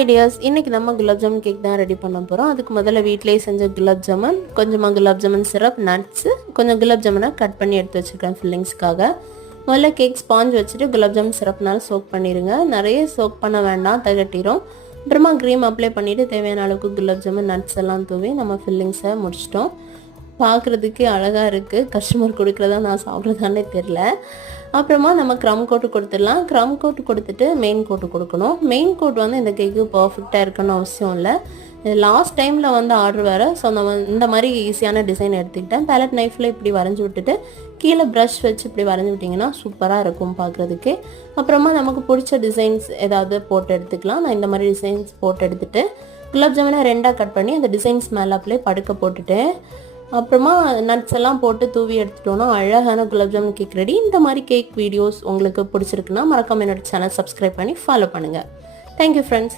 Ideas இன்னைக்கு நம்ம gulab jamun cake தான் ரெடி பண்ண போகிறோம். அதுக்கு முதல்ல வீட்டிலேயே செஞ்ச குலாப் ஜாமுன், கொஞ்சமாக குலாப் ஜாமுன் சிரப், நட்ஸு, கொஞ்சம் குலாப் ஜாமுனை கட் பண்ணி எடுத்து வச்சுருக்கேன் ஃபில்லிங்ஸ்க்காக. முதல்ல கேக் ஸ்பாஞ்ச் வச்சுட்டு குலாப் ஜாமுன் சிரப்னால சோக் பண்ணிடுங்க. நிறைய சோக் பண்ண வேண்டாம், தகட்டிடும். அப்புறமா க்ரீம் அப்ளை பண்ணிவிட்டு தேவையான அளவுக்கு குலாப் ஜாமுன் நட்ஸ் எல்லாம் தூவி நம்ம ஃபில்லிங்ஸை முடிச்சிட்டோம். பார்க்குறதுக்கே அழகாக இருக்குது. கஸ்டமர் கொடுக்குறதா நான் சாப்பிட்றதானே தெரில. அப்புறமா நம்ம க்ரம் கோட்டு கொடுத்துடலாம். க்ரம் கோட்டு கொடுத்துட்டு மெயின் கோட்டு கொடுக்கணும். மெயின் கோட் வந்து இந்த கேக்கு பர்ஃபெக்டாக இருக்கணும்னு அவசியம் இல்லை. லாஸ்ட் டைமில் வந்து ஆர்டர் வேறு. ஸோ நம்ம இந்த மாதிரி ஈஸியான டிசைன் எடுத்துக்கிட்டேன். பேலட் நைஃப்பில் இப்படி வரைஞ்சி விட்டுட்டு கீழே ப்ரஷ் வச்சு இப்படி வரைஞ்சி விட்டிங்கன்னா சூப்பராக இருக்கும் பார்க்குறதுக்கு. அப்புறமா நமக்கு பிடிச்ச டிசைன்ஸ் ஏதாவது போட்டு எடுத்துக்கலாம். நான் இந்த மாதிரி டிசைன்ஸ் போட்டு எடுத்துகிட்டு குலாப் ஜாமுனை ரெண்டாக கட் பண்ணி அந்த டிசைன்ஸ் மேலே அப்படியே படுக்க போட்டுட்டேன். அப்புறமா நட்ஸ் எல்லாம் போட்டு தூவி எடுத்துட்டோன்னா அழகான குலாப் ஜாமுன் கேக் ரெடி. இந்த மாதிரி கேக் வீடியோஸ் உங்களுக்கு பிடிச்சிருக்குன்னா மறக்காம என்னோட சேனல் சப்ஸ்கிரைப் பண்ணி ஃபாலோ பண்ணுங்கள். Thank you friends.